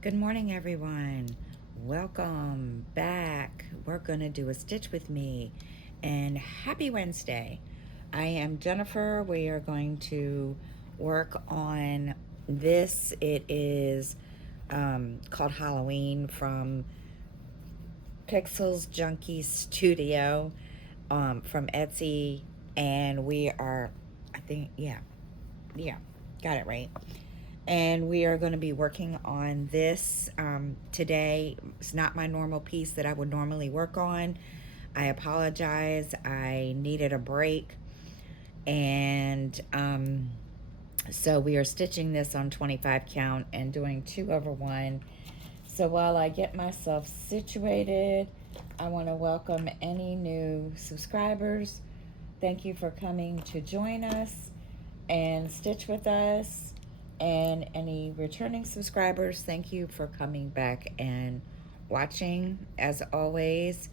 Good morning, everyone. Welcome back. We're going to do a stitch with me. And happy Wednesday. I am Jennifer. We are going to work on this. It is called Halloween from Pixels Junkie Studio from Etsy. And we are, I think, yeah, got it right. And we are going to be working on this today. It's not my normal piece that I would normally work on. I apologize. I needed a break. And so we are stitching this on 25 count and doing 2/1. So while I get myself situated, I want to welcome any new subscribers. Thank you for coming to join us and stitch with us. And any returning subscribers, thank you for coming back and watching as always.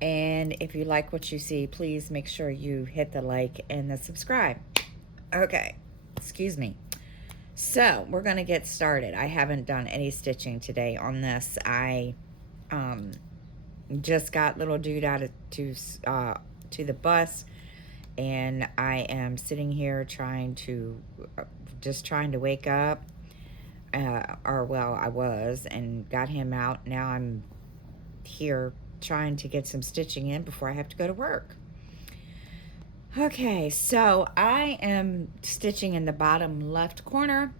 And if you like what you see, please make sure you hit the like and the subscribe. Okay, excuse me. So we're gonna get started. I haven't done any stitching today on this. I um, just got little dude out to the bus, and I am sitting here just trying to wake up. Or well, I was and got him out. Now I'm here trying to get some stitching in before I have to go to work. Okay, so I am stitching in the bottom left corner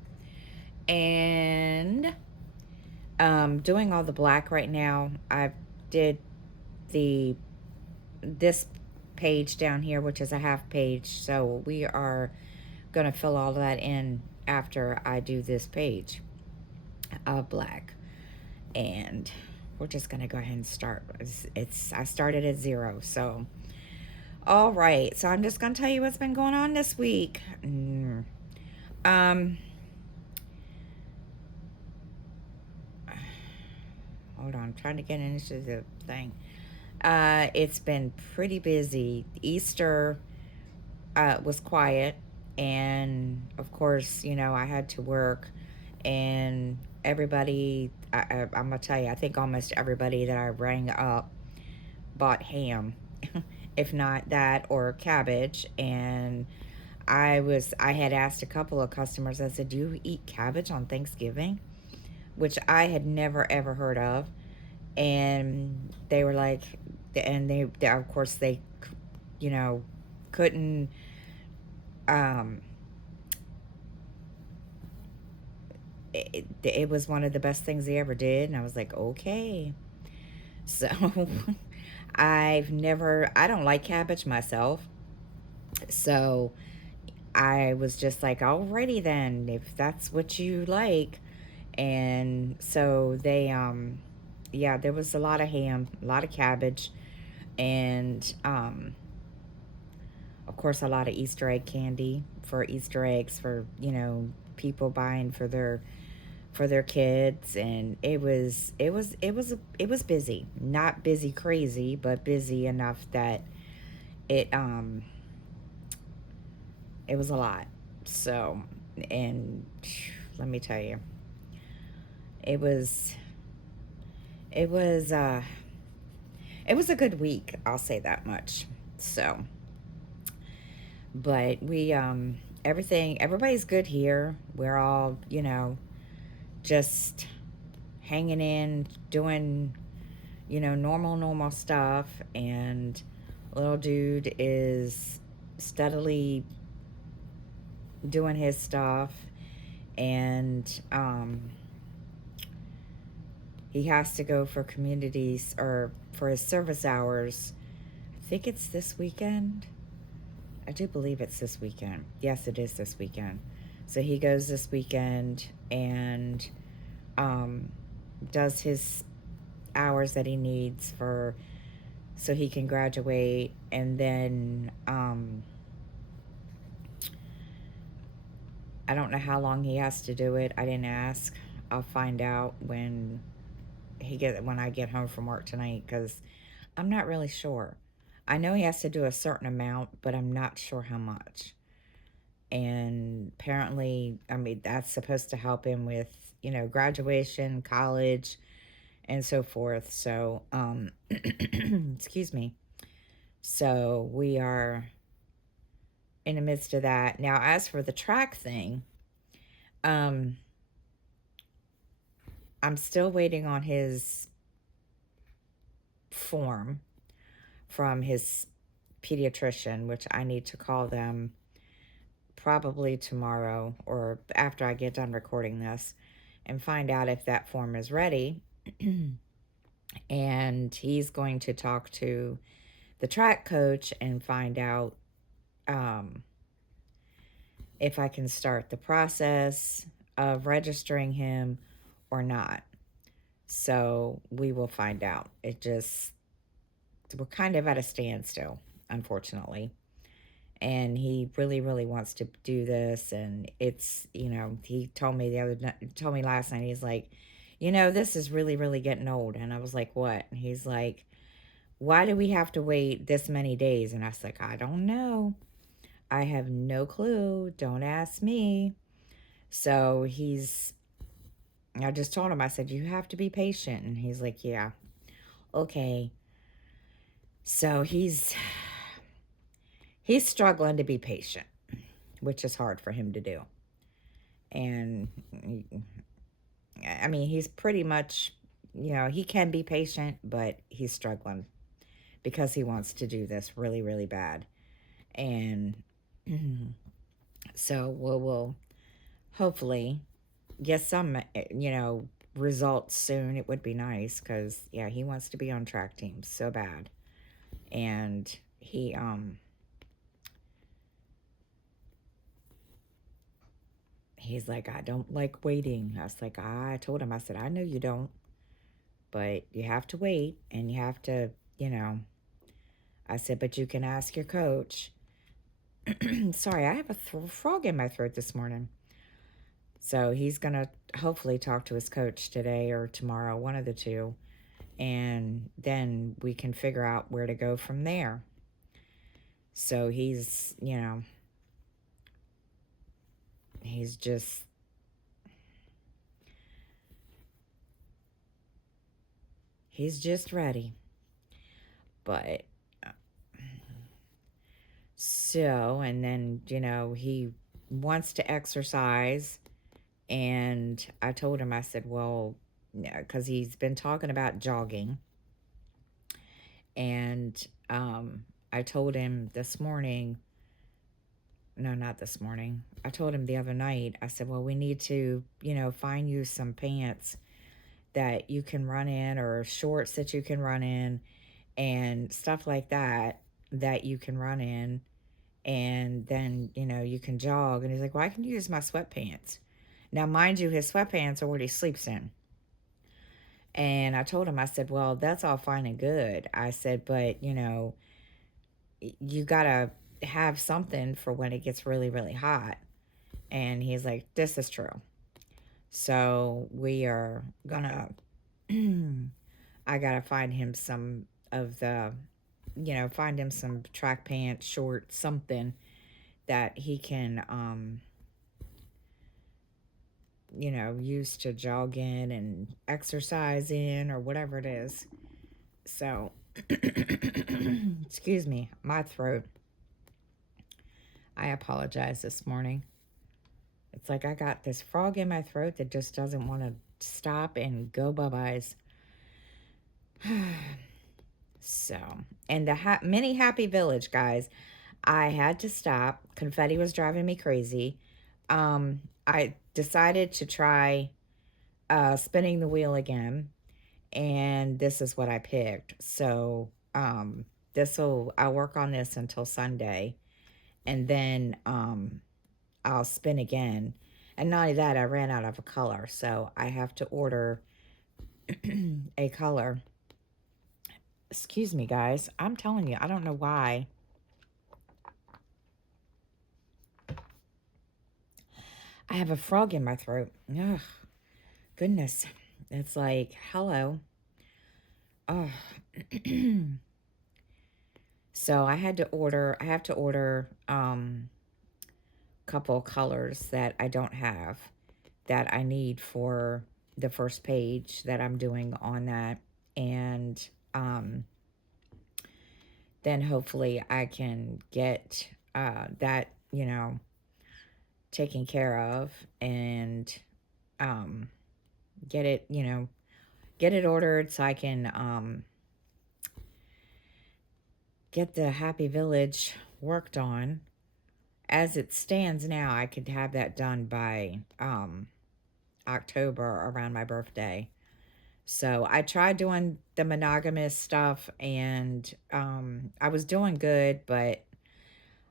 and doing all the black right now. I did the this page down here, which is a half page. So we are going to fill all that in after I do this page of black. And we're just going to go ahead and start. I started at 0. So, all right. So I'm just going to tell you what's been going on this week. Um, Hold on. I'm trying to get into the thing. It's been pretty busy. Easter was quiet, and of course, I had to work, and everybody. I'm gonna tell you, I think almost everybody that I rang up bought ham, if not that or cabbage. And I had asked a couple of customers. I said, "Do you eat cabbage on Thanksgiving?" Which I had never ever heard of, and they were like, and they of course they, you know, couldn't. Um, it was one of the best things they ever did, and I was like, okay. So I don't like cabbage myself, so I was just like, alrighty then, if that's what you like. And so yeah, there was a lot of ham, a lot of cabbage, and of course, a lot of Easter egg candy for Easter eggs for people buying for their kids. And it was busy, not busy crazy, but busy enough that it it was a lot. So, and let me tell you, it was it was uh it was a good week, I'll say that much. So, but we everybody's good here. We're all, just hanging in, doing, normal stuff. And little dude is steadily doing his stuff. And he has to go for communities or for his service hours. I think it's this weekend. I do believe it's this weekend. Yes, it is this weekend. So he goes this weekend and um, does his hours that he needs for so he can graduate. And then I don't know how long he has to do it. I didn't ask. I'll find out when I get home from work tonight, because I'm not really sure. I know he has to do a certain amount, but I'm not sure how much. And apparently, I mean, that's supposed to help him with graduation, college, and so forth. So, excuse me. So we are in the midst of that. Now, as for the track thing, um, I'm still waiting on his form from his pediatrician, which I need to call them probably tomorrow or after I get done recording this and find out if that form is ready. And he's going to talk to the track coach and find out um, if I can start the process of registering him or not. So we will find out. We're kind of at a standstill, unfortunately. And he really, really wants to do this. And it's, he told me told me last night, he's like, this is really, really getting old. And I was like, what? And he's like, why do we have to wait this many days? And I was like, I don't know. I have no clue. Don't ask me. So I just told him, I said, you have to be patient. And he's like, yeah, okay. So he's struggling to be patient, which is hard for him to do. And I mean, he's pretty much, he can be patient, but he's struggling because he wants to do this really, really bad. And so we'll hopefully get some, results soon. It would be nice because, yeah, he wants to be on track teams so bad. And he's like, I don't like waiting. I was like, I told him, I said, I know you don't, but you have to wait and you have to, I said, but you can ask your coach. Sorry, I have a frog in my throat this morning. So he's going to hopefully talk to his coach today or tomorrow, one of the two, and then we can figure out where to go from there. So he's just ready. But so, and then, he wants to exercise. And I told him, I said, well, because he's been talking about jogging. And I told him this morning, no, not this morning. I told him the other night, I said, well, we need to, find you some pants that you can run in or shorts that you can run in and stuff like that you can run in. And then, you can jog. And he's like, well, I can use my sweatpants. Now, mind you, his sweatpants are what he sleeps in. And I told him, I said, well, that's all fine and good. I said, but, you got to have something for when it gets really, really hot. And he's like, this is true. So we are going to, I got to find him some of the, find him some track pants, shorts, something that he can, use to jog in and exercise in or whatever it is. So, excuse me, my throat. I apologize this morning. It's like I got this frog in my throat that just doesn't want to stop and go bye-byes. So, and the mini happy village, guys, I had to stop. Confetti was driving me crazy. I decided to try spinning the wheel again, and this is what I picked. So I'll work on this until Sunday, and then I'll spin again. And not only that, I ran out of a color, so I have to order a color. Excuse me, guys. I'm telling you, I don't know why. I have a frog in my throat. Ugh, goodness. It's like, hello. Oh. So I have to order a couple colors that I don't have. that I need for the first page that I'm doing on that. And um, then hopefully I can get that, taken care of and um, get it, get it ordered so I can get the Happy Village worked on. As it stands now, I could have that done by October around my birthday. So I tried doing the monogamous stuff and I was doing good, but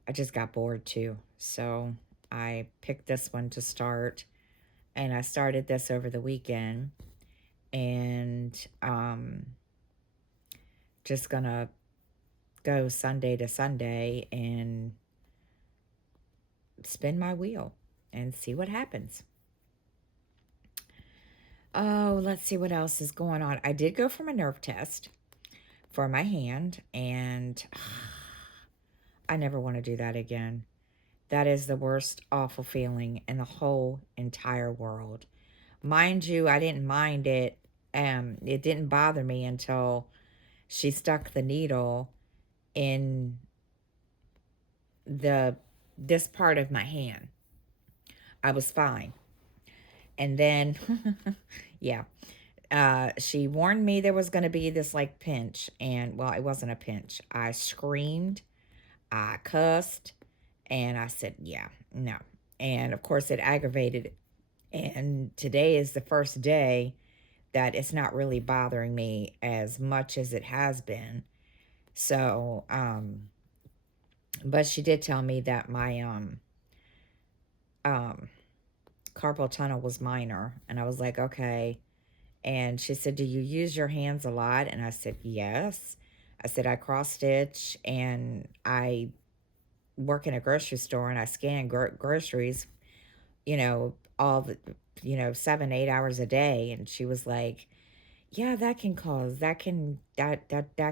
I just got bored too. So I picked this one to start and I started this over the weekend and just gonna go Sunday to Sunday and spin my wheel and see what happens. Oh, let's see what else is going on. I did go for my nerve test for my hand, and I never want to do that again. That is the worst, awful feeling in the whole entire world. Mind you, I didn't mind it. It didn't bother me until she stuck the needle in the this part of my hand. I was fine. And then, yeah, she warned me there was going to be this like pinch. And well, it wasn't a pinch. I screamed, I cussed, and I said, yeah, no. And of course, it aggravated it. And today is the first day that it's not really bothering me as much as it has been. So, but she did tell me that my um, carpal tunnel was minor. And I was like, okay. And she said, do you use your hands a lot? And I said, yes. I said, I cross stitch and I work in a grocery store and I scan groceries, all the, 7, 8 hours a day. And she was like, yeah, that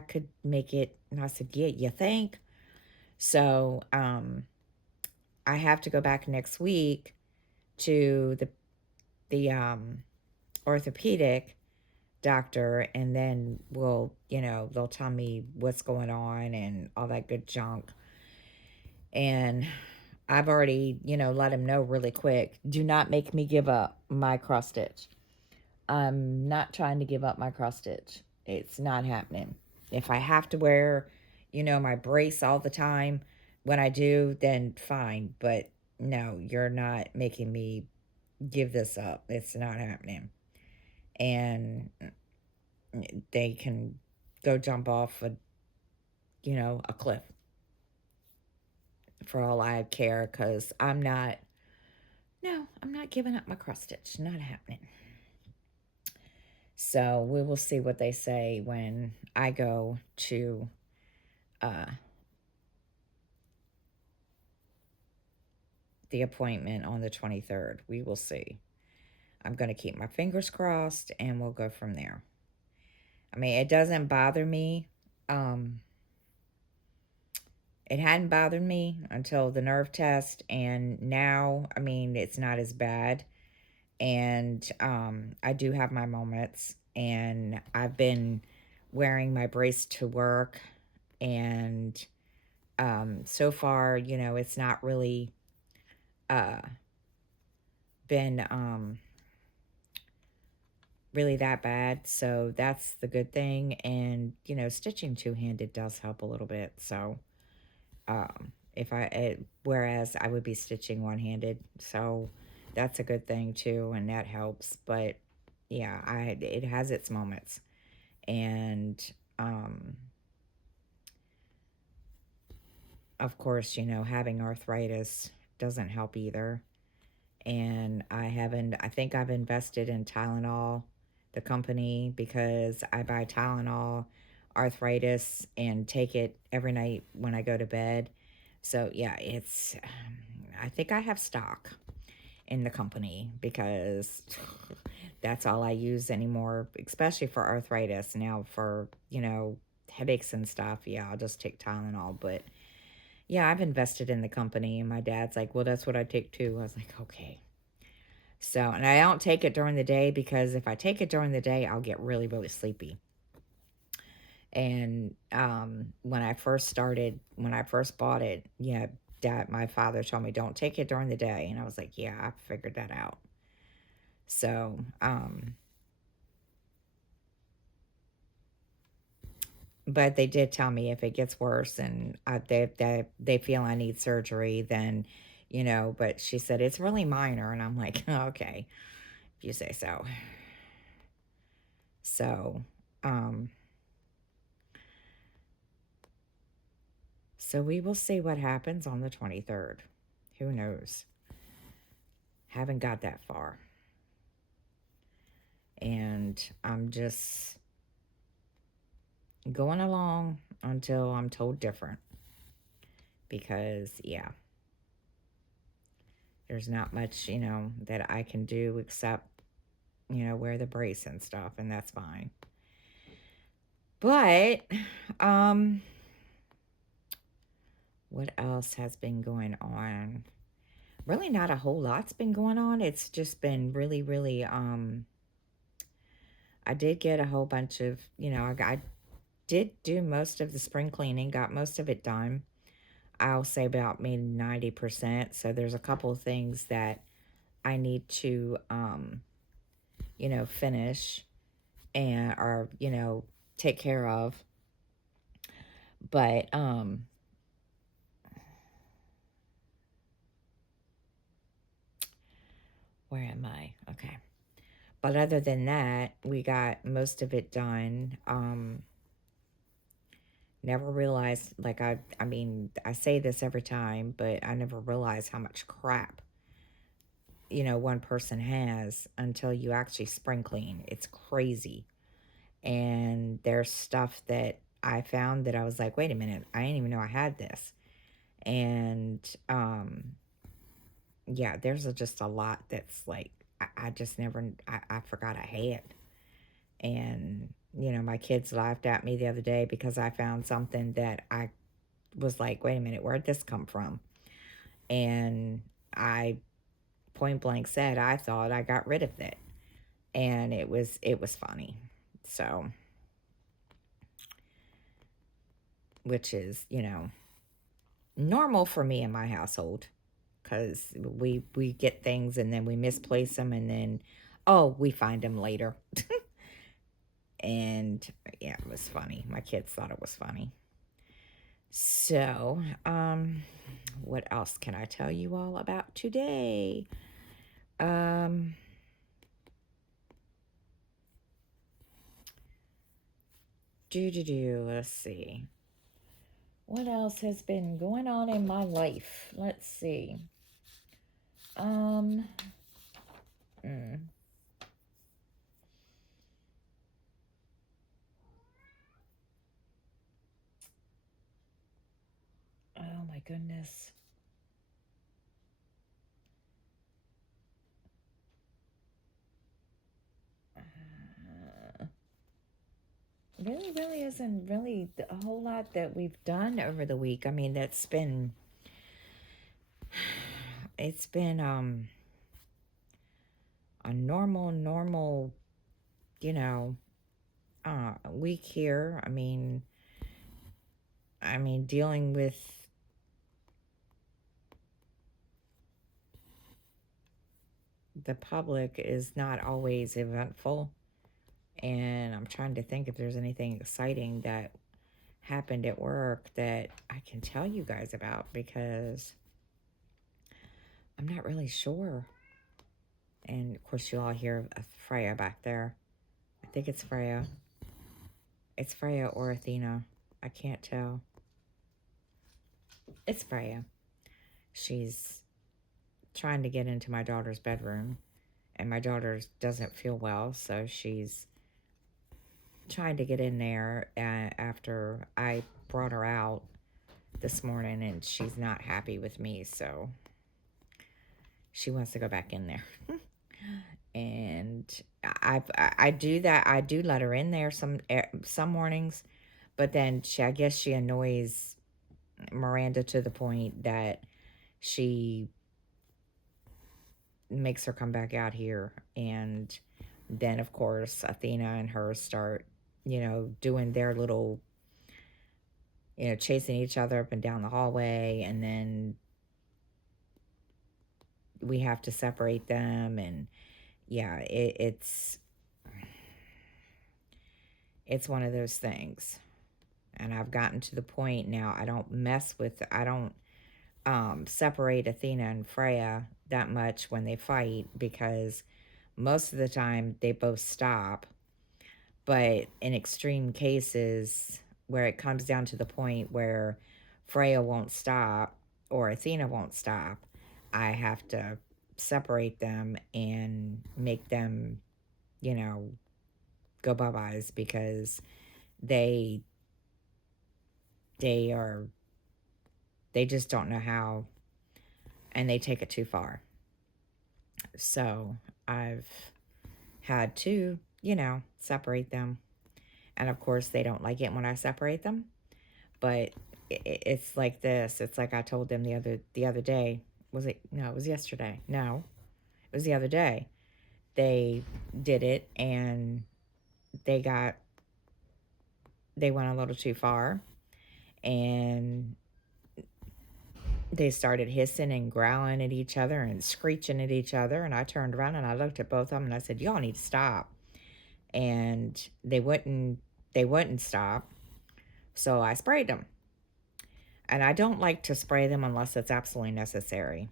could make it. And I said, yeah, you think? So, I have to go back next week to the orthopedic doctor, and then they'll tell me what's going on and all that good junk. And I've already, let him know really quick. Do not make me give up my cross stitch. I'm not trying to give up my cross stitch. It's not happening. If I have to wear, my brace all the time when I do, then fine. But no, you're not making me give this up. It's not happening. And they can go jump off a cliff for all I care, because I'm not giving up my cross stitch. Not happening. So we will see what they say when I go to uh, the appointment on the 23rd. We will see. I'm going to keep my fingers crossed and we'll go from there. I mean, it doesn't bother me. It hadn't bothered me until the nerve test, and now, I mean, it's not as bad. And I do have my moments, and I've been wearing my brace to work, and so far, it's not really uh, been really that bad. So that's the good thing. And stitching two-handed does help a little bit. So if whereas I would be stitching one-handed, so that's a good thing too, and that helps. But yeah, it has its moments. And of course, having arthritis doesn't help either. And I think I've invested in Tylenol, the company, because I buy Tylenol arthritis and take it every night when I go to bed. So yeah, I think I have stock in the company because that's all I use anymore, especially for arthritis. Now for, headaches and stuff, yeah, I'll just take Tylenol. But yeah, I've invested in the company, and my dad's like, well, that's what I take too. I was like, okay. So, and I don't take it during the day because if I take it during the day, I'll get really, really sleepy. And when I first bought it, yeah, my father told me don't take it during the day, and I was like, yeah, I figured that out. So, but they did tell me if it gets worse and they feel I need surgery, then, But she said it's really minor, and I'm like, oh, okay, if you say so. So, um, so we will see what happens on the 23rd. Who knows? Haven't got that far. And I'm just going along until I'm told different. Because, yeah, there's not much, that I can do except, wear the brace and stuff, and that's fine. But, um, what else has been going on? Really not a whole lot's been going on. It's just been really, really, I did get a whole bunch of, I did do most of the spring cleaning, got most of it done. I'll say about maybe 90%. So there's a couple of things that I need to, finish and, or, take care of. But, where am I? Okay. But other than that, we got most of it done. Never realized, like, I mean, I say this every time, but I never realized how much crap, one person has until you actually spring clean. It's crazy. And there's stuff that I found that I was like, wait a minute, I didn't even know I had this. And, yeah, there's just a lot that's like, I just never, I forgot I had. And, my kids laughed at me the other day because I found something that I was like, wait a minute, where'd this come from? And I point blank said, I thought I got rid of it. And it was funny. So, which is, normal for me in my household because we get things and then we misplace them and then, oh, we find them later. And yeah, it was funny. My kids thought it was funny. So, what else can I tell you all about today? Um, let's see. What else has been going on in my life? Let's see. Um, mm, oh my goodness. Really, really isn't really a whole lot that we've done over the week. I mean, it's been a normal, you know, week here. I mean, dealing with the public is not always eventful. And I'm trying to think if there's anything exciting that happened at work that I can tell you guys about because I'm not really sure. And of course, you all hear Freya back there. I think it's Freya. It's Freya or Athena. I can't tell. It's Freya. She's trying to get into my daughter's bedroom, and my daughter doesn't feel well, so she's trying to get in there after I brought her out this morning, and she's not happy with me, so she wants to go back in there. And I do that. I do let her in there some mornings, but then I guess she annoys Miranda to the point that she makes her come back out here. And then, of course, Athena and her start, doing their little, chasing each other up and down the hallway. And then we have to separate them. And yeah, it's one of those things. And I've gotten to the point now, I don't separate Athena and Freya that much when they fight, because most of the time they both stop. But in extreme cases where it comes down to the point where Freya won't stop or Athena won't stop, I have to separate them and make them, go bye-byes, because they they are they just don't know how, and they take it too far. So I've had to, separate them. And of course, they don't like it when I separate them. But it's like this. It's like I told them the other day. Was it? No, it was yesterday. No, it was the other day. They did it, and they got they went a little too far, and they started hissing and growling at each other and screeching at each other. And I turned around and I looked at both of them and I said, "Y'all need to stop." And they wouldn't stop. So I sprayed them. And I don't like to spray them unless it's absolutely necessary.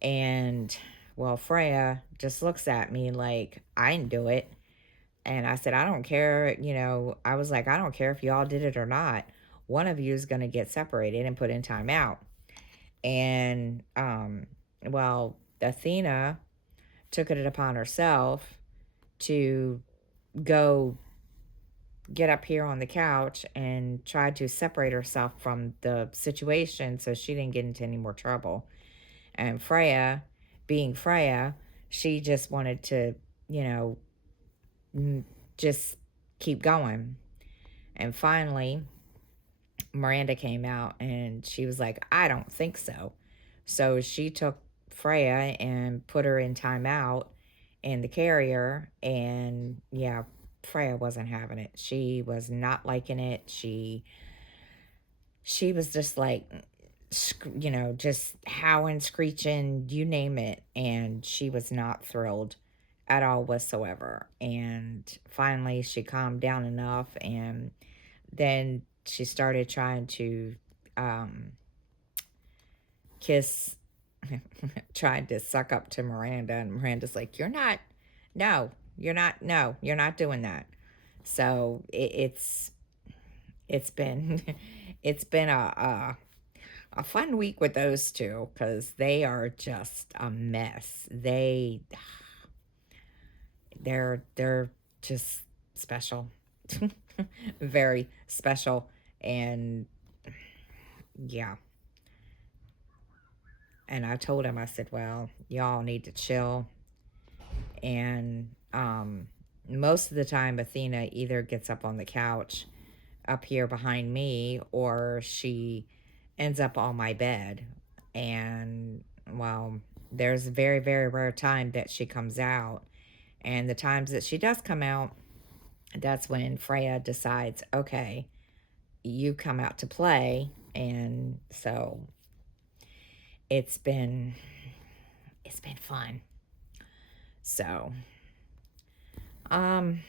And well, Freya just looks at me like I didn't do it. And I said, "I don't care." I was like, "I don't care if y'all did it or not. One of you is going to get separated and put in timeout." And well, Athena took it upon herself to go get up here on the couch and try to separate herself from the situation so she didn't get into any more trouble. And Freya, being Freya, she just wanted to, just keep going. And finally, Miranda came out and she was like, "I don't think so." So she took Freya and put her in timeout in the carrier. And yeah, Freya wasn't having it. She was not liking it. She was just like, just howling, screeching, you name it. And she was not thrilled at all whatsoever. And finally, she calmed down enough. And then she started trying to kiss, trying to suck up to Miranda. And Miranda's like, no, you're not doing that. So it's been it's been a fun week with those two, because they are just a mess. They're just special. Very special. And yeah. And I told him, I said, "Well, y'all need to chill." And most of the time, Athena either gets up on the couch up here behind me, or she ends up on my bed. And well, there's a very, very rare time that she comes out. And the times that she does come out, that's when Freya decides, "Okay, you come out to play." And so it's been fun. So um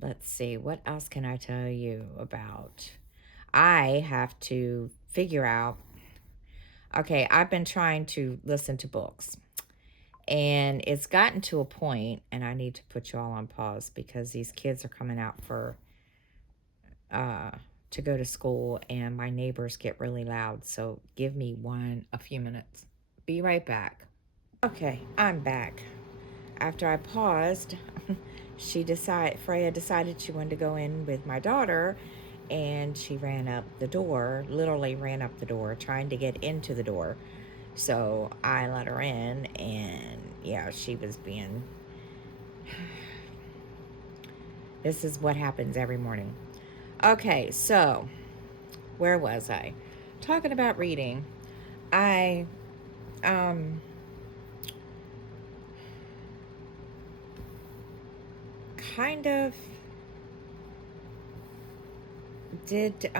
let's see, what else can I tell you about? I have to figure out, okay, I've been trying to listen to books, and it's gotten to a point, and I need to put you all on pause because these kids are coming out for uh to go to school, and my neighbors get really loud. So give me a few minutes. Be right back. Okay, I'm back. After I paused, Freya decided she wanted to go in with my daughter, and she ran up the door, literally ran up the door, trying to get into the door. So I let her in, and yeah, she was being. This is what happens every morning. Okay, so where was I? Talking about reading. I kind of did,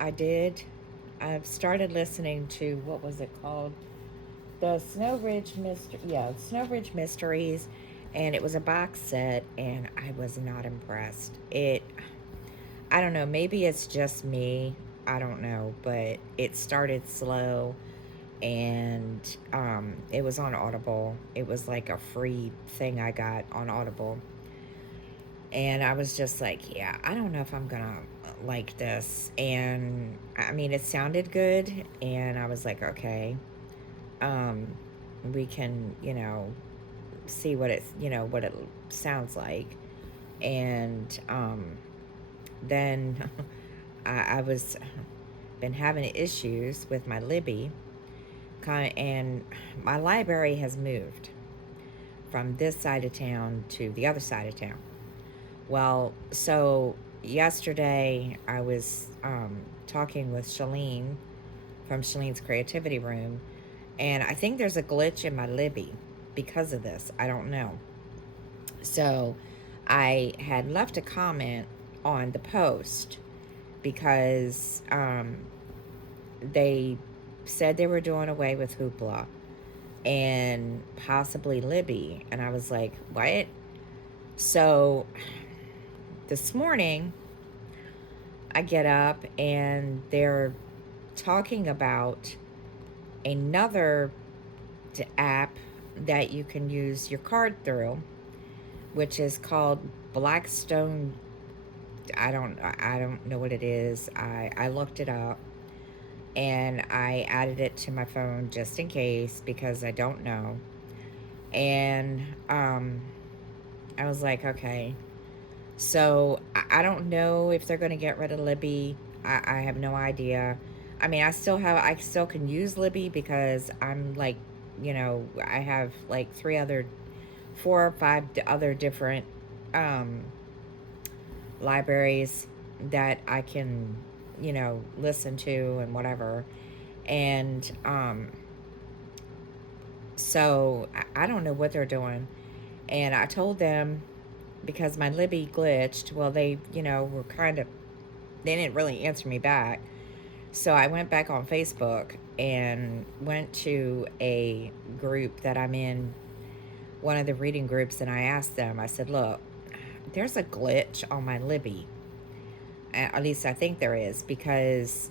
I did. I've started listening to, what was it called? The Snow Ridge Mystery, yeah, Snow Ridge Mysteries, and it was a box set, and I was not impressed. I don't know, maybe it's just me. I don't know, but it started slow, and it was on Audible. It was like a free thing I got on Audible, and I was just like, yeah, I don't know if I'm gonna like this. And I mean, it sounded good, and I was like, okay, um, we can, see what what it sounds like. And then I was been having issues with my Libby, and my library has moved from this side of town to the other side of town. Well, so yesterday I was talking with Shalene from Shalene's Creativity Room, and I think there's a glitch in my Libby because of this. I don't know. So I had left a comment on the post because they said they were doing away with Hoopla and possibly Libby. And I was like, what? So this morning, I get up and they're talking about another app that you can use your card through, which is called Blackstone. I don't know what it is. I looked it up and I added it to my phone just in case because I don't know. And I was like, okay. So I don't know if they're going to get rid of Libby. I have no idea. I mean, I still can use Libby because I'm like, I have like 4 or 5 other different um, libraries that I can, listen to and whatever. And so I don't know what they're doing. And I told them because my Libby glitched, well, they, were they didn't really answer me back. So I went back on Facebook and went to a group that I'm in, one of the reading groups, and I asked them, I said, look, there's a glitch on my Libby. At least I think there is, because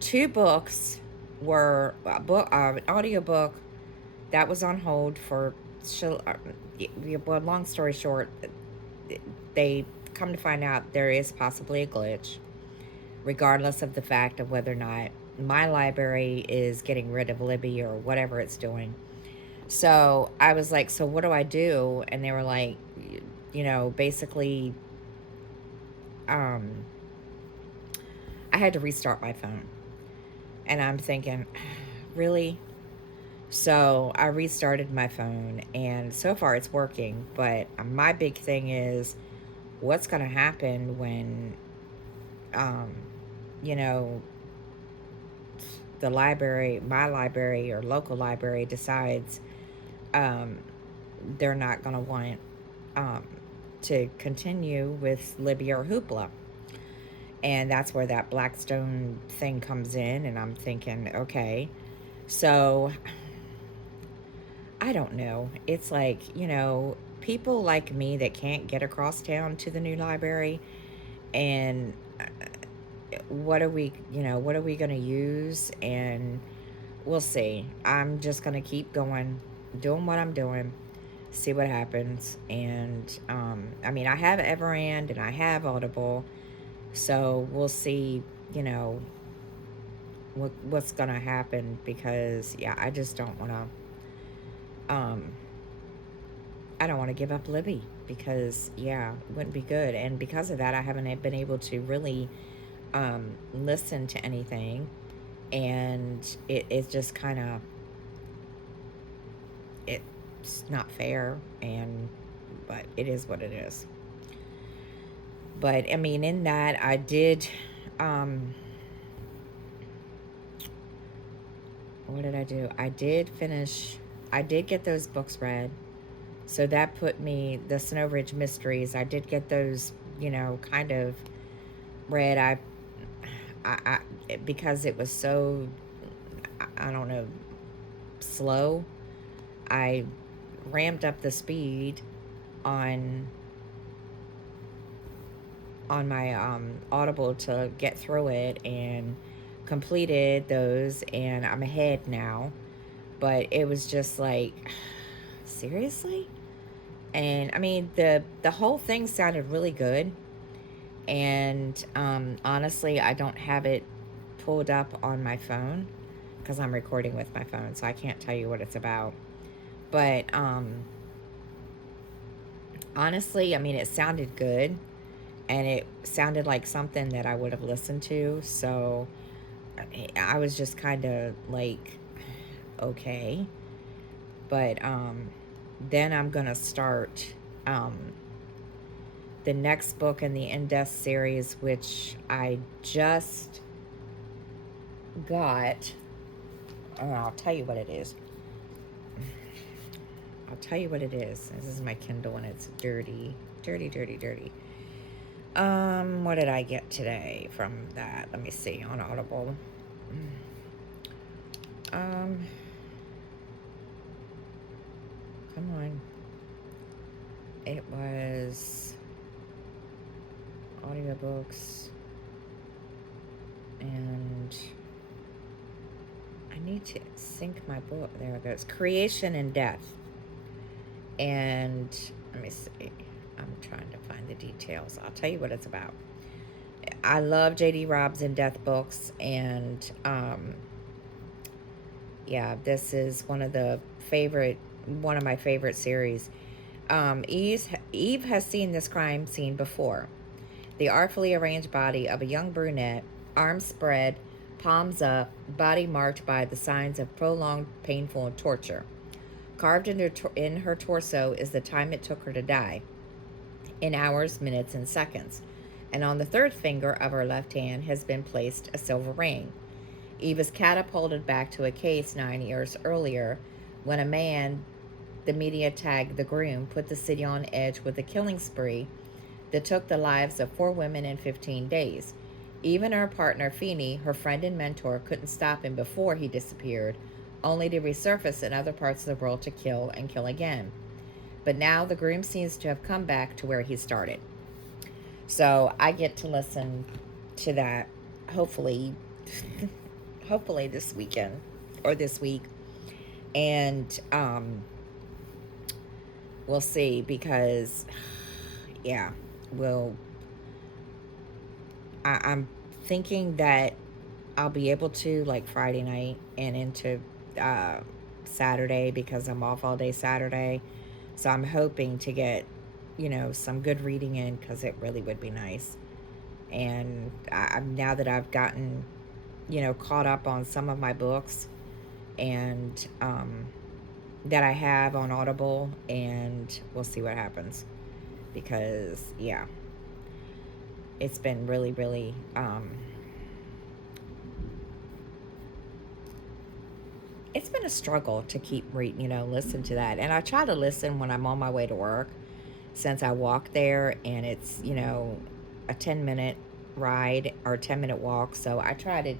2 books were an audiobook that was on hold for, well, long story short, they come to find out there is possibly a glitch, regardless of the fact of whether or not my library is getting rid of Libby or whatever it's doing. So I was like, so what do I do? And they were like, basically, um, I had to restart my phone. And I'm thinking, really? So I restarted my phone, and so far it's working. But my big thing is, what's going to happen when, um, you know, the library, my library or local library decides um, they're not going to want um, to continue with Libby or Hoopla. And that's where that Blackstone thing comes in. And I'm thinking, okay, so I don't know. It's like, people like me that can't get across town to the new library, and what are we going to use? And we'll see. I'm just going to keep going, doing what I'm doing, see what happens. And I mean, I have Everand and I have Audible, so we'll see, what's going to happen, because yeah, I just don't want to I don't want to give up Libby, because yeah, it wouldn't be good. And because of that, I haven't been able to really listen to anything, and it's just kind of, it's not fair. And but it is what it is. But I mean, in that, I did um, what did I do? I did get those books read. So that put me, the Snow Ridge Mysteries, I did get those, kind of read. Because it was so, I don't know, slow, I ramped up the speed on my Audible to get through it and completed those, and I'm ahead now. But it was just like, seriously? And I mean, the whole thing sounded really good. And honestly, I don't have it pulled up on my phone because I'm recording with my phone, so I can't tell you what it's about. But honestly, I mean, it sounded good, and it sounded like something that I would have listened to. So I was just kind of like, okay. But then I'm gonna start um, the next book in the In Death series, which I just got. Oh, I'll tell you what it is. I'll tell you what it is. This is my Kindle, and it's dirty, dirty, dirty, dirty. What did I get today from that? Let me see on Audible. Um, come on. It was audiobooks, and I need to sync my book. There it goes. Creation and Death. And let me see. I'm trying to find the details. I'll tell you what it's about. I love J.D. Robinson Death books, and yeah, this is one of my favorite series. Eve has seen this crime scene before. The artfully arranged body of a young brunette, arms spread, palms up, body marked by the signs of prolonged painful torture. Carved in her torso is the time it took her to die, in hours, minutes, and seconds. And on the third finger of her left hand has been placed a silver ring. Eve is catapulted back to a case 9 years earlier when a man the media tagged the groom put the city on edge with a killing spree that took the lives of 4 women in 15 days. Even her partner, Feeney, her friend and mentor, couldn't stop him before he disappeared, only to resurface in other parts of the world to kill and kill again. But now the groom seems to have come back to where he started. So I get to listen to that, hopefully, hopefully this weekend or this week. And we'll see, because, yeah, I'm thinking that I'll be able to, like, Friday night and into Saturday, because I'm off all day Saturday. So I'm hoping to get, some good reading in, because it really would be nice. And now that I've gotten, caught up on some of my books, and that I have on Audible, and we'll see what happens. Because, yeah, it's been really, really it's been a struggle to keep listen to that. And I try to listen when I'm on my way to work, since I walk there, and it's a 10-minute ride or 10-minute walk. So I try to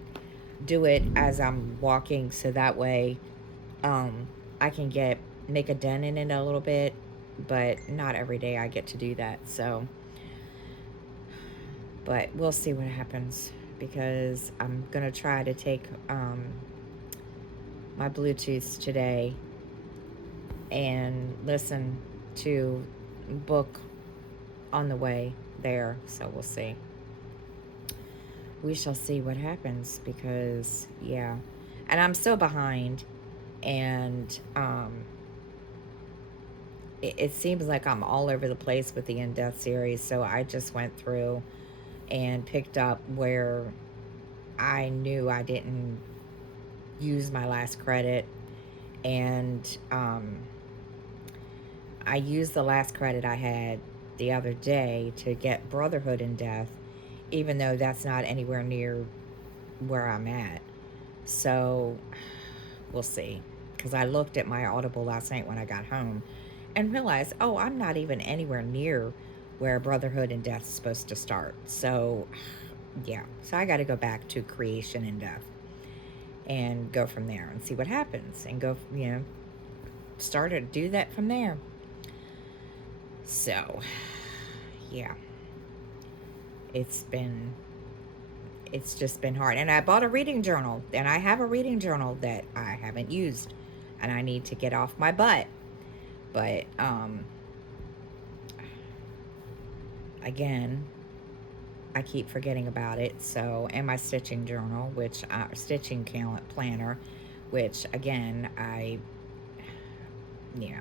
do it as I'm walking, so that way I can make a dent in it a little bit. But not every day I get to do that. So, but we'll see what happens, because I'm gonna try to take my Bluetooths today and listen to book on the way there. So we'll see. We shall see what happens, because, yeah. And I'm so behind, and it seems like I'm all over the place with the In Death series. So I just went through and picked up where I knew I didn't use my last credit, and I used the last credit I had the other day to get Brotherhood in Death, even though that's not anywhere near where I'm at. So we'll see. Because I looked at my Audible last night when I got home and realized, oh, I'm not even anywhere near where Brotherhood and Death is supposed to start. So, yeah. So I got to go back to Creation and Death and go from there and see what happens and go, start to do that from there. So, yeah. It's just been hard. And I bought a reading journal, and I have a reading journal that I haven't used, and I need to get off my butt. But again, I keep forgetting about it. So, and my stitching journal, which stitching planner, which again, yeah.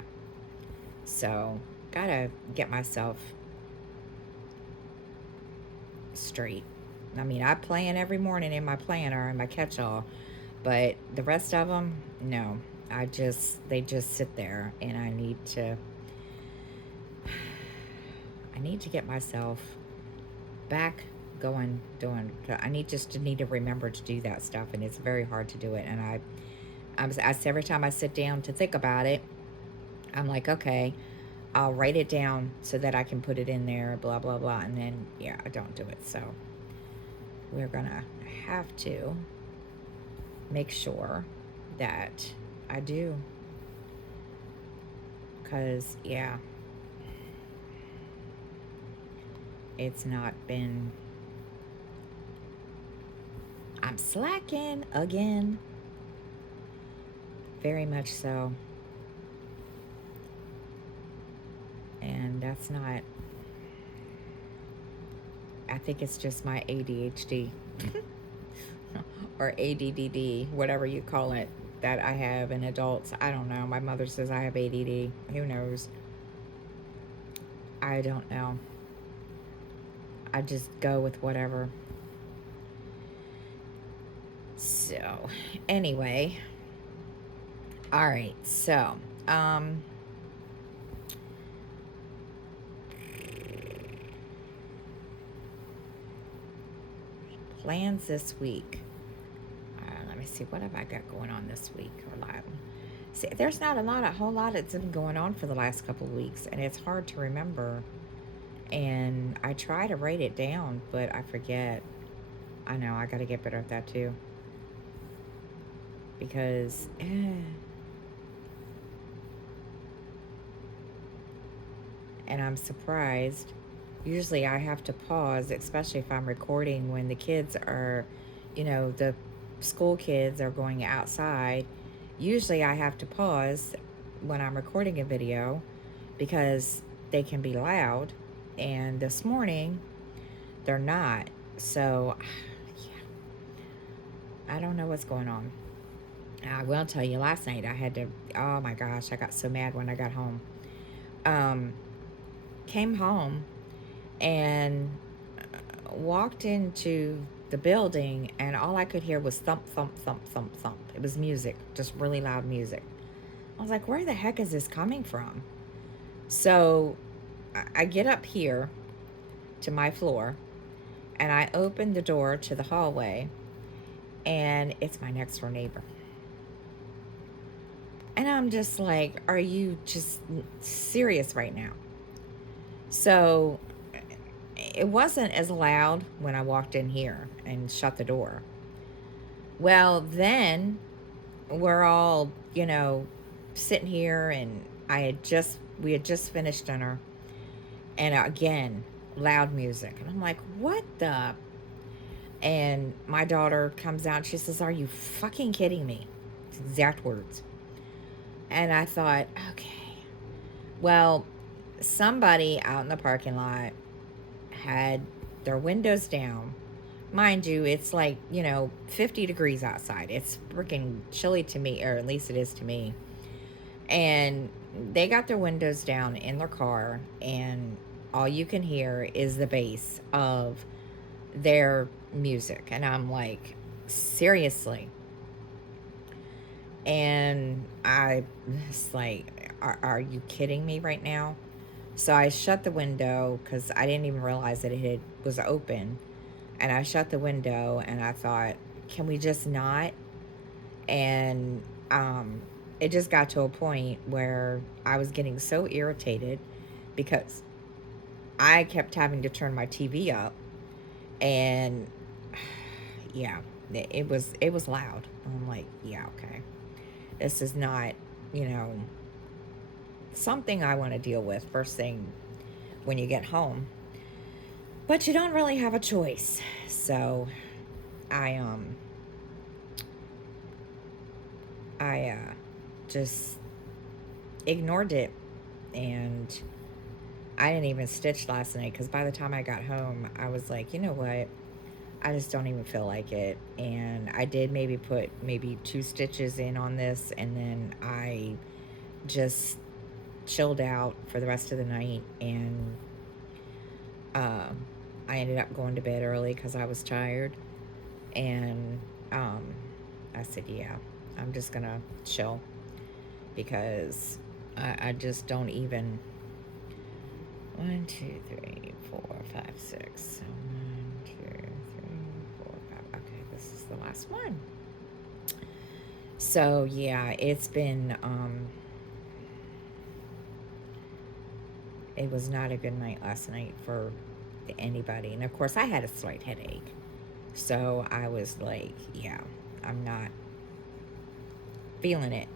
So, gotta get myself straight. I mean, I plan every morning in my planner and my catch-all, but the rest of them, no. They just sit there, and I need to get myself back going, I need to remember to do that stuff, and it's very hard to do it. And every time I sit down to think about it, I'm like, okay, I'll write it down so that I can put it in there, blah, blah, blah. And then, yeah, I don't do it. So we're going to have to make sure that I do. Because, yeah, it's not been... I'm slacking again. Very much so. And that's not... I think it's just my ADHD. Or ADDD, whatever you call it, that I have in adults. I don't know. My mother says I have ADD. Who knows? I don't know. I just go with whatever. So, anyway. All right. So, plans this week. Let me see. What have I got going on this week? See, there's not a whole lot that's been going on for the last couple of weeks, and it's hard to remember. And I try to write it down, but I forget. I know, I got to get better at that too. Because, and I'm surprised. Usually I have to pause, especially if I'm recording when the kids are, the school kids are going outside. Usually I have to pause when I'm recording a video because they can be loud. And this morning, they're not. So, yeah. I don't know what's going on. I will tell you, last night I had to, oh my gosh, I got so mad when I got home. Came home and walked into the building, and all I could hear was thump, thump, thump, thump, thump. It was music, just really loud music. I was like, where the heck is this coming from? So I get up here to my floor, and I open the door to the hallway, and it's my next door neighbor. And I'm just like, are you just serious right now? So it wasn't as loud when I walked in here and shut the door. Well, then we're all, sitting here, and we had just finished dinner. And again, loud music. And I'm like, what the? And my daughter comes out, and she says, are you fucking kidding me? Exact words. And I thought, okay, well, somebody out in the parking lot had their windows down. Mind you, it's like, 50 degrees outside. It's freaking chilly to me, or at least it is to me. And they got their windows down in their car, and all you can hear is the bass of their music. And I'm like, seriously? And I was like, are you kidding me right now? So I shut the window because I didn't even realize that it was open. And I shut the window and I thought, can we just not? And it just got to a point where I was getting so irritated because I kept having to turn my TV up, and yeah, it was loud. I'm like, yeah, okay, this is not, you know, something I want to deal with first thing when you get home. But you don't really have a choice. So I um I just ignored it, and I didn't even stitch last night because by the time I got home, I was like, you know what? I just don't even feel like it. And I did maybe put maybe 2 stitches in on this, and then I just chilled out for the rest of the night. And um, I ended up going to bed early because I was tired. And um, I said, yeah, I'm just going to chill because I just don't even. 1, 2, 3, 4, 5, 6. 1, 2, 3, 4, 5. Okay, this is the last one. So yeah, it's been it was not a good night last night for anybody. And of course I had a slight headache. So I was like, yeah, I'm not feeling it.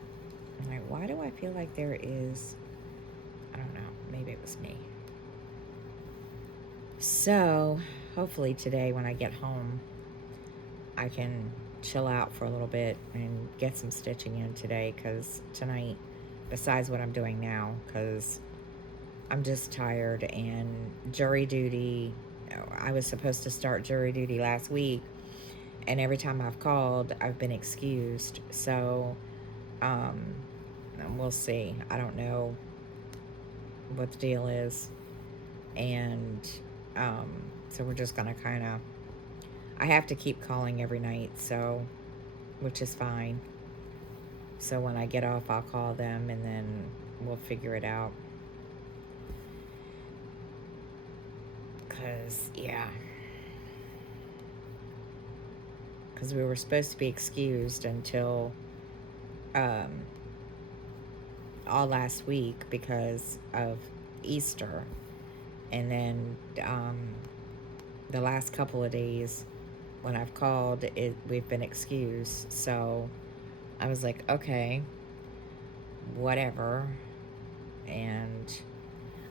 I'm like, why do I feel like there is, I don't know, maybe it was me. So hopefully today when I get home, I can chill out for a little bit and get some stitching in today, because tonight, besides what I'm doing now, because I'm just tired, and jury duty, I was supposed to start jury duty last week, and every time I've called, I've been excused. So um, we'll see. I don't know what the deal is. And um, so we're just going to kind of, I have to keep calling every night, so, which is fine. So when I get off, I'll call them, and then we'll figure it out. Because, yeah. Because we were supposed to be excused until um, all last week because of Easter. And then the last couple of days when I've called, we've been excused. So I was like, okay, whatever. And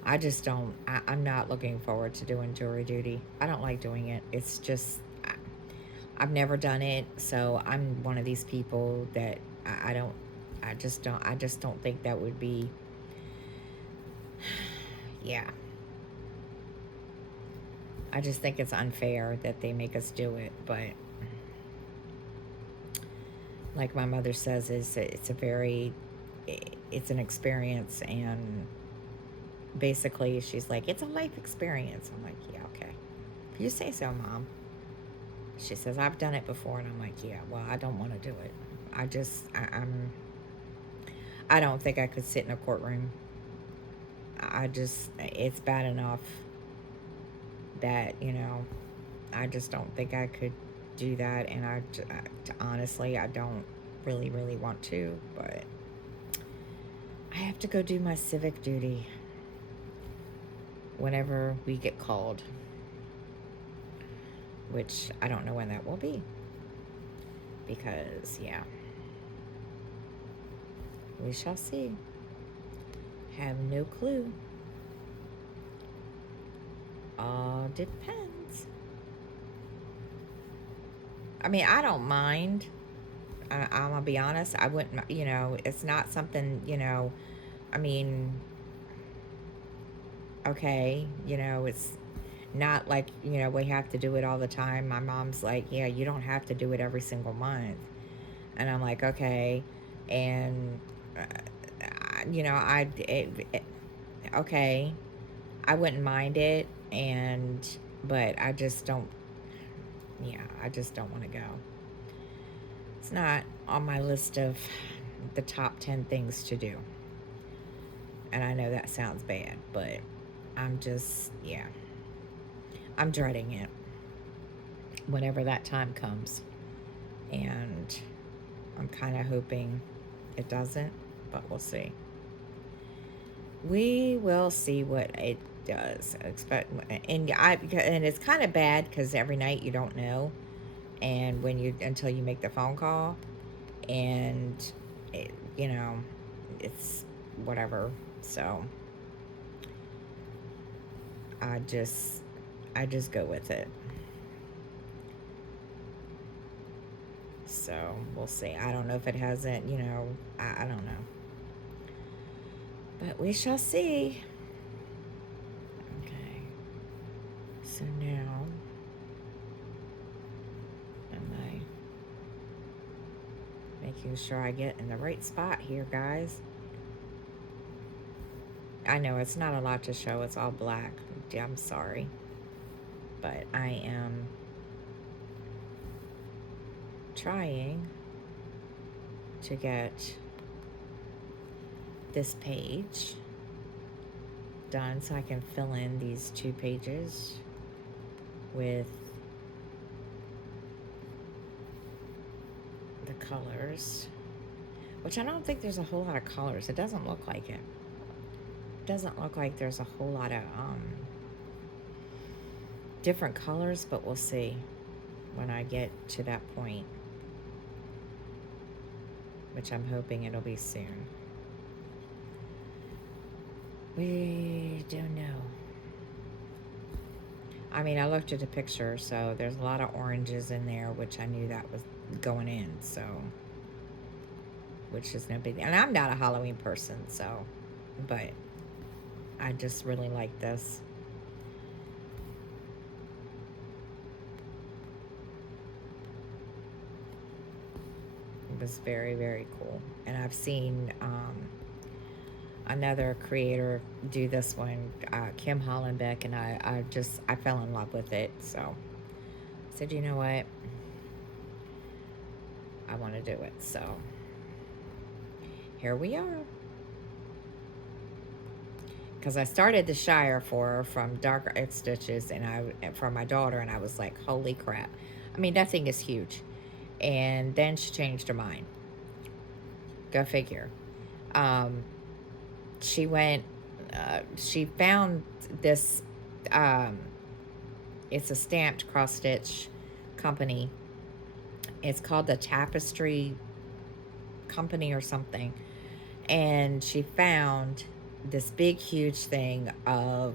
I just don't, I'm not looking forward to doing jury duty. I don't like doing it. It's just, I've never done it. So I'm one of these people that I just don't think that would be, yeah. I just think it's unfair that they make us do it. But like my mother says, it's an experience. And basically she's like, it's a life experience. I'm like, yeah, okay, if you say so, Mom. She says, I've done it before. And I'm like, yeah, well, I don't want to do it. I don't think I could sit in a courtroom. It's bad enough that, I just don't think I could do that. And honestly, I don't really, really want to, but I have to go do my civic duty whenever we get called, which I don't know when that will be, because, yeah, we shall see. Have no clue. All depends. I mean, I don't mind. I'm gonna be honest. I wouldn't, it's not something, I mean, okay, it's not like, we have to do it all the time. My mom's like, yeah, you don't have to do it every single month. And I'm like, okay. And, okay, I wouldn't mind it. But I just don't, yeah, I just don't want to go. It's not on my list of the top 10 things to do. And I know that sounds bad, but I'm just, yeah, I'm dreading it. whenever that time comes. And I'm kind of hoping it doesn't, but we'll see. We will see what it does. Expect, and it's kind of bad because every night you don't know, and when you until you make the phone call, and it, it's whatever. So I just I just go with it. So we'll see. I don't know if it hasn't, I don't know. But we shall see. Okay. So now, am I making sure I get in the right spot here, guys? I know it's not a lot to show. It's all black. I'm sorry. But I am trying to get this page done so I can fill in these 2 pages with the colors, which I don't think there's a whole lot of colors. It doesn't look like it. Doesn't look like there's a whole lot of different colors, but we'll see when I get to that point, which I'm hoping it'll be soon. We don't know. I mean, I looked at the picture, so there's a lot of oranges in there, which I knew that was going in, so, which is no big deal. And I'm not a Halloween person, so, but I just really like this. It was very, very cool. And I've seen another creator do this one, Kim Hollenbeck, and I fell in love with it. So I said, you know what? I want to do it. So here we are. Because I started the Shire for her from Dark Art Stitches and for my daughter, and I was like, holy crap. I mean, that thing is huge. And then she changed her mind. Go figure. She went, she found this, it's a stamped cross stitch company. It's called the Tapestry Company or something. And she found this big, huge thing of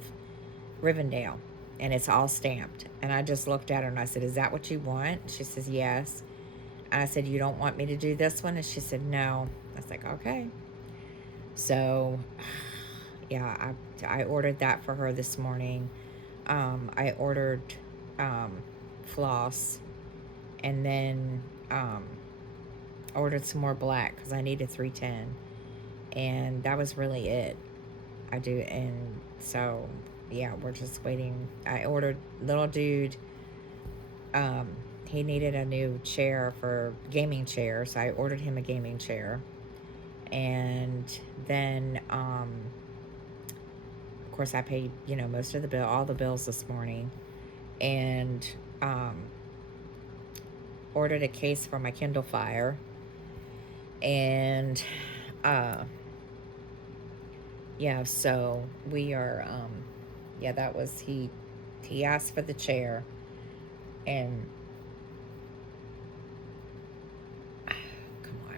Rivendell, and it's all stamped. And I just looked at her and I said, is that what you want? She says, yes. And I said, you don't want me to do this one? And she said, no. I was like, okay. So, yeah, I ordered that for her this morning. I ordered floss, and then ordered some more black because I needed 310. And that was really it. And so, yeah, we're just waiting. I ordered little dude. He needed a new chair for gaming chair, so I ordered him a gaming chair. And then, of course, I paid, most of the bill, all the bills this morning, and ordered a case for my Kindle Fire, and yeah, so we are, yeah, that was, he asked for the chair, and come on,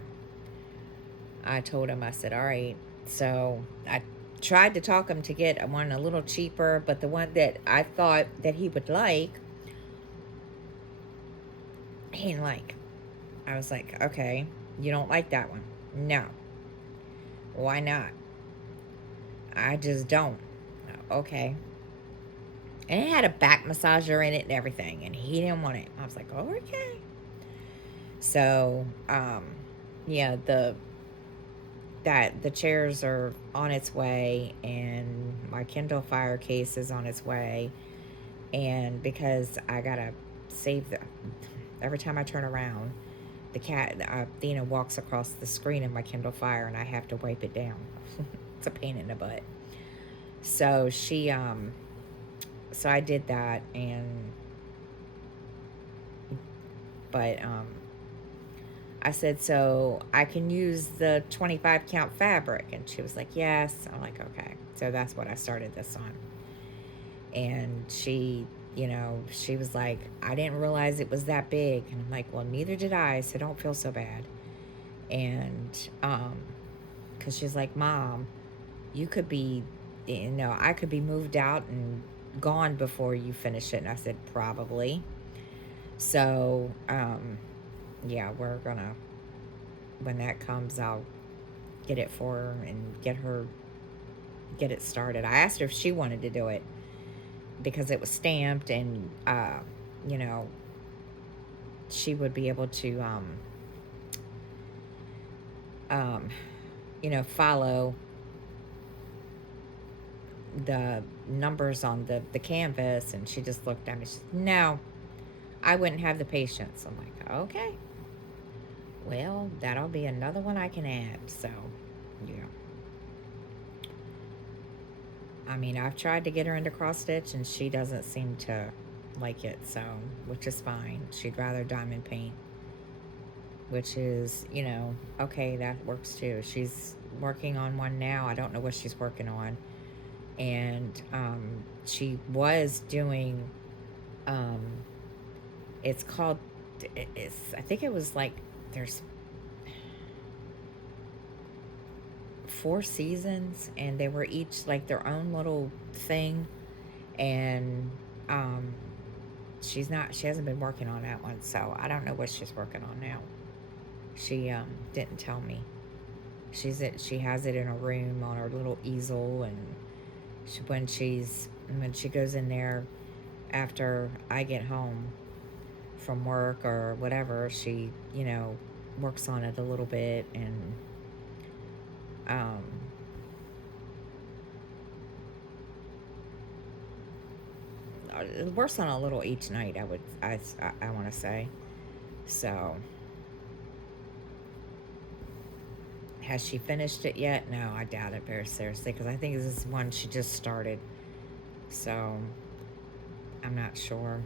I told him, I said, all right. So I tried to talk him to get one a little cheaper, but the one that I thought that he would like, he didn't like. I was like, okay, you don't like that one? No. Why not? I just don't. Okay. And it had a back massager in it and everything, and he didn't want it. I was like, oh, okay. So, yeah, the chairs are on its way, and my Kindle Fire case is on its way. And because I gotta save every time I turn around, the cat, Athena, walks across the screen of my Kindle Fire, and I have to wipe it down. It's a pain in the butt. So so I did that, and But I said, so I can use the 25 count fabric. And she was like, yes. I'm like, okay. So that's what I started this on. And she, she was like, I didn't realize it was that big. And I'm like, well, neither did I. So don't feel so bad. And, because she's like, Mom, you could be, I could be moved out and gone before you finish it. And I said, probably. So, yeah, we're gonna, when that comes, I'll get it for her and get it started. I asked her if she wanted to do it because it was stamped, and you know, she would be able to follow the numbers on the canvas. And she just looked at me. She said, no, I wouldn't have the patience. I'm like, okay, well, that'll be another one I can add. So, yeah. I mean, I've tried to get her into cross stitch, and she doesn't seem to like it, so, which is fine. She'd rather diamond paint, which is, okay, that works too. She's working on one now. I don't know what she's working on. And she was doing, it's called, I think it was like, there's 4 seasons, and they were each like their own little thing. And she hasn't been working on that one, so I don't know what she's working on now. She didn't tell me. She has it in her room on her little easel, and when she goes in there after I get home from work or whatever, she works on it a little bit. And it works on a little each night, I want to say. So, has she finished it yet? No, I doubt it very seriously, because I think this is one she just started. So, I'm not sure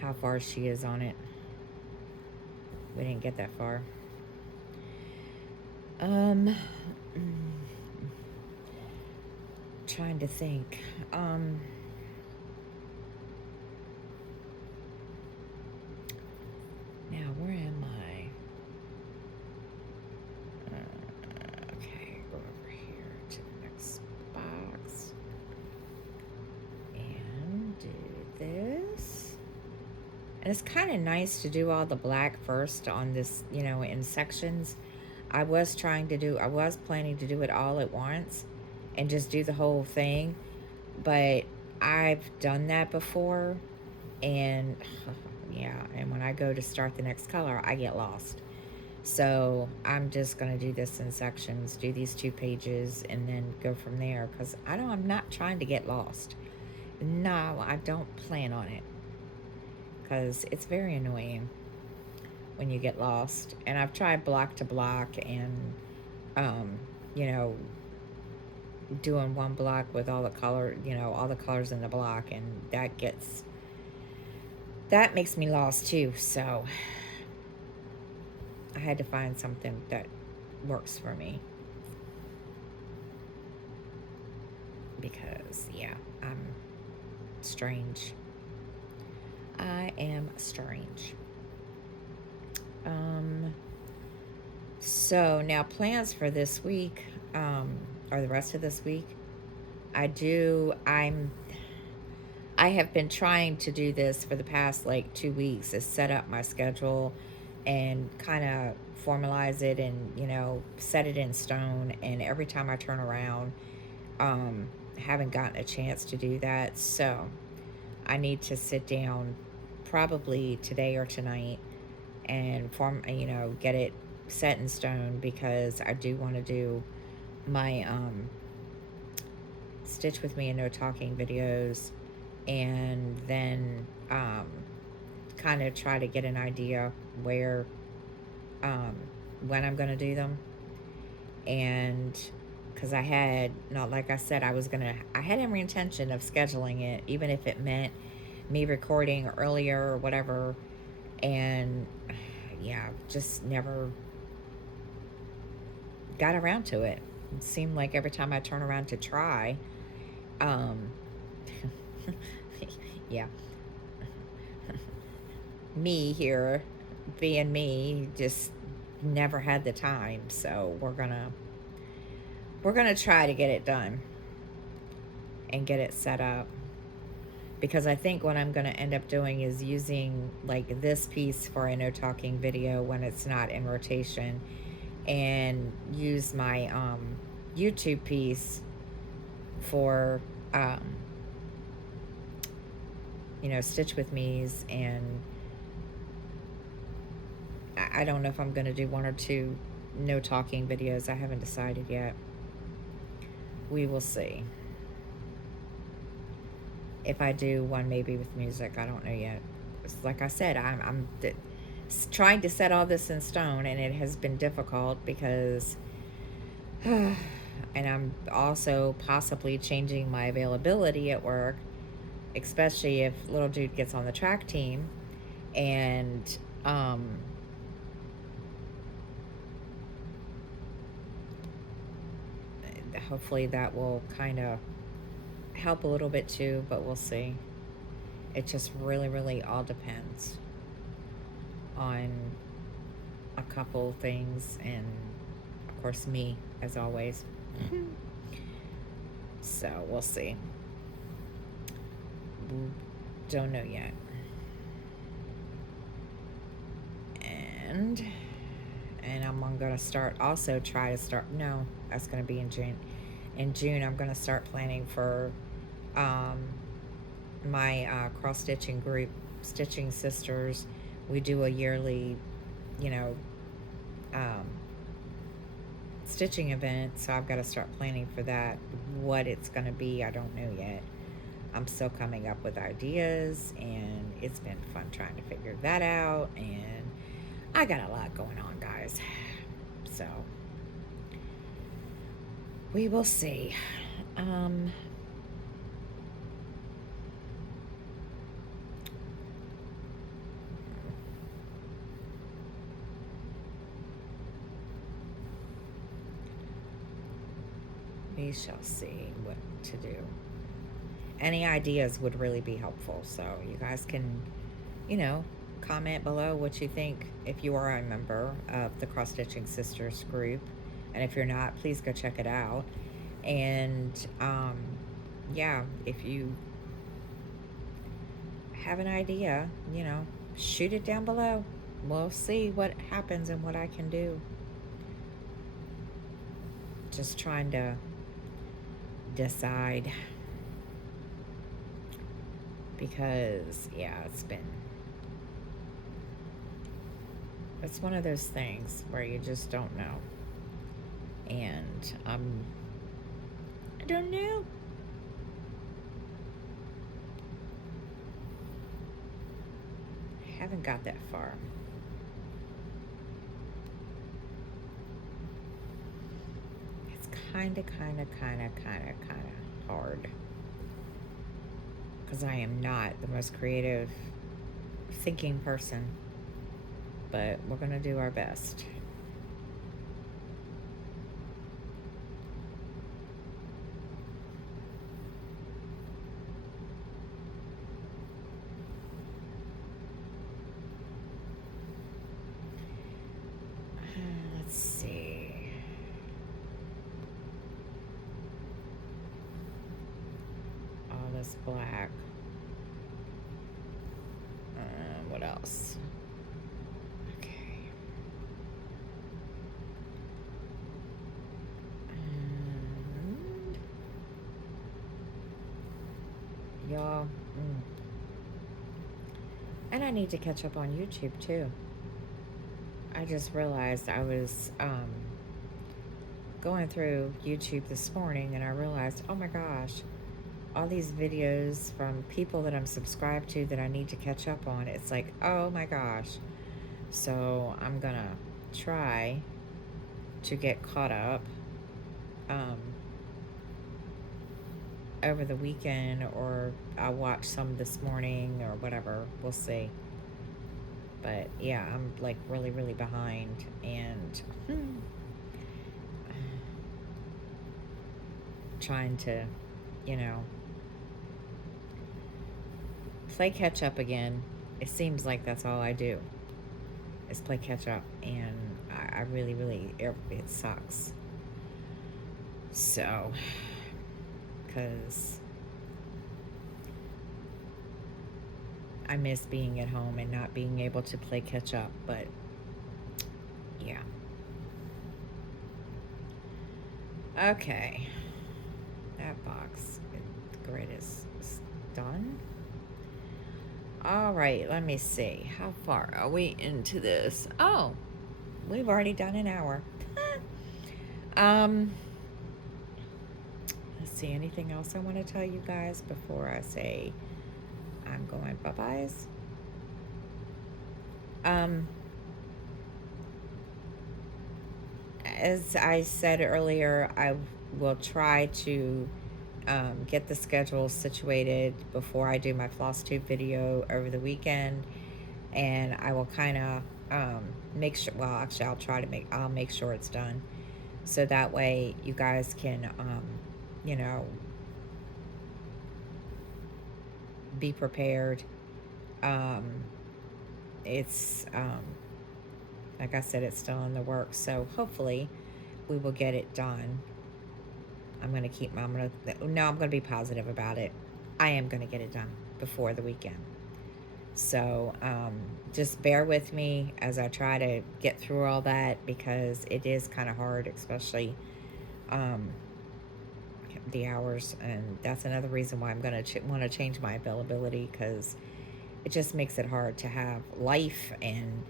how far she is on it. We didn't get that far. Trying to think. Now, where am I? Okay, go over here to the next box and do this. And it's kind of nice to do all the black first on this, in sections. I was planning to do it all at once and just do the whole thing, but I've done that before, and yeah, and when I go to start the next color, I get lost. So I'm just going to do this in sections, do these 2 pages, and then go from there, because I'm not trying to get lost. No, I don't plan on it, because it's very annoying when you get lost. And I've tried block to block, and doing one block with all the colors in the block, and that makes me lost too. So I had to find something that works for me, because I'm strange. I am strange. So now, plans for this week, or the rest of this week. I have been trying to do this for the past 2 weeks, is set up my schedule and kind of formalize it, and set it in stone. And every time I turn around, haven't gotten a chance to do that. So I need to sit down probably today or tonight and get it set in stone, because I do want to do my Stitch With Me and No Talking videos, and then kind of try to get an idea where when I'm going to do them. And because I had, not like I said, I had every intention of scheduling it, even if it meant me recording earlier or whatever, and yeah, just never got around to it. It seemed like every time I turn around to try, um, yeah, me here being me just never had the time. So we're gonna try to get it done and get it set up, because I think what I'm going to end up doing is using like this piece for a no talking video when it's not in rotation, and use my YouTube piece for um, Stitch with Me's. And I don't know if I'm going to do one or two no talking videos. I haven't decided yet. We will see. If I do one maybe with music, I don't know yet. Like I said, I'm trying to set all this in stone, and it has been difficult because and I'm also possibly changing my availability at work, especially if little dude gets on the track team. And hopefully that will kind of help a little bit too, but we'll see. It just really, really all depends on a couple things, and of course me, as always. So we'll see. Don't know yet. And I'm gonna start, also try to start, no, that's gonna be in June. In June, I'm gonna start planning for my cross stitching group, Stitching Sisters. We do a yearly, you know, stitching event, so I've got to start planning for that. What it's going to be, I don't know yet. I'm still coming up with ideas, and it's been fun trying to figure that out, and I got a lot going on, guys. So we will see. We shall see what to do. Any ideas would really be helpful. So you guys can, comment below what you think if you are a member of the Cross Stitching Sisters group. And if you're not, please go check it out. And yeah, if you have an idea, shoot it down below. We'll see what happens and what I can do. Just trying to decide, because it's one of those things where you just don't know. And I don't know. I haven't got that far. It's kind of hard, because I am not the most creative thinking person, but we're going to do our best. Let's see. All this black. What else? Okay. Y'all. And I need to catch up on YouTube too. I just realized I was going through YouTube this morning, and I realized, oh my gosh, all these videos from people that I'm subscribed to that I need to catch up on. It's like, oh my gosh. So I'm gonna try to get caught up. over the weekend, or I'll watch some this morning or whatever. We'll see. But yeah, I'm like really, really behind, and trying to, you know, play catch up again. It seems like that's all I do is play catch up, and I really, really, it sucks. So, because I miss being at home and not being able to play catch up, but yeah. Okay, that box grid is done. All right, let me see. How far are we into this? Oh, we've already done an hour. um, let's see. Anything else I want to tell you guys before I say I'm going bye-byes? As I said earlier, I will try to get the schedule situated before I do my floss tube video over the weekend, and I will kind of make sure. Well, actually, I'll make sure it's done, so that way you guys can, you know, be prepared. It's like I said, it's still in the works, so hopefully we will get it done. I'm gonna be positive about it. I am gonna get it done before the weekend. So just bear with me as I try to get through all that, because it is kind of hard, especially the hours, and that's another reason why I'm gonna want to change my availability, because it just makes it hard to have life and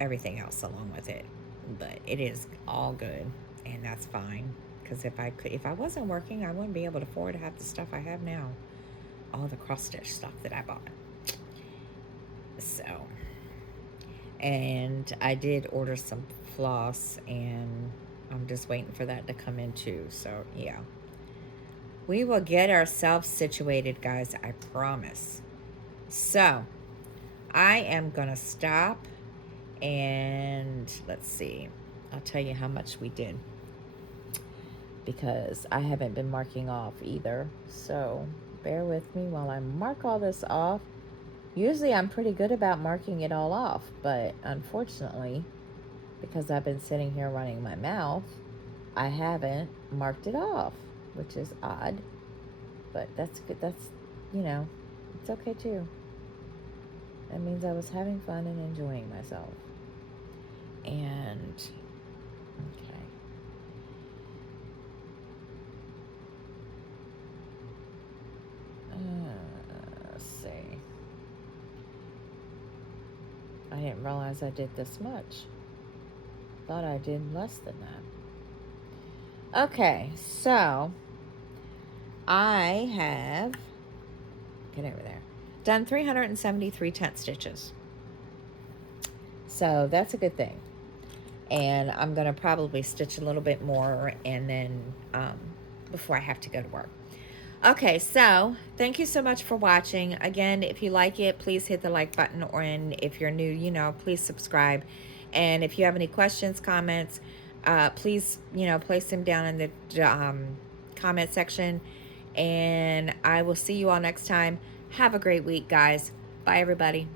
everything else along with it. But it is all good, and that's fine. Because if I wasn't working, I wouldn't be able to afford to have the stuff I have now, all the cross stitch stuff that I bought. So, and I did order some floss, and I'm just waiting for that to come in too. So yeah, we will get ourselves situated, guys. I promise. So I am gonna stop, and let's see. I'll tell you how much we did, because I haven't been marking off either. So bear with me while I mark all this off. Usually I'm pretty good about marking it all off, but unfortunately, because I've been sitting here running my mouth, I haven't marked it off, which is odd. But that's good. That's, you know, it's okay too. That means I was having fun and enjoying myself. And, okay. Let's see. I didn't realize I did this much. Thought I did less than that. Okay, so I have, get over there, done 373 tent stitches. So that's a good thing. And I'm going to probably stitch a little bit more, and then before I have to go to work. Okay, so thank you so much for watching. Again, if you like it, please hit the like button, or if you're new, you know, please subscribe. And if you have any questions, comments, please, you know, place them down in the comment section. And I will see you all next time. Have a great week, guys. Bye, everybody.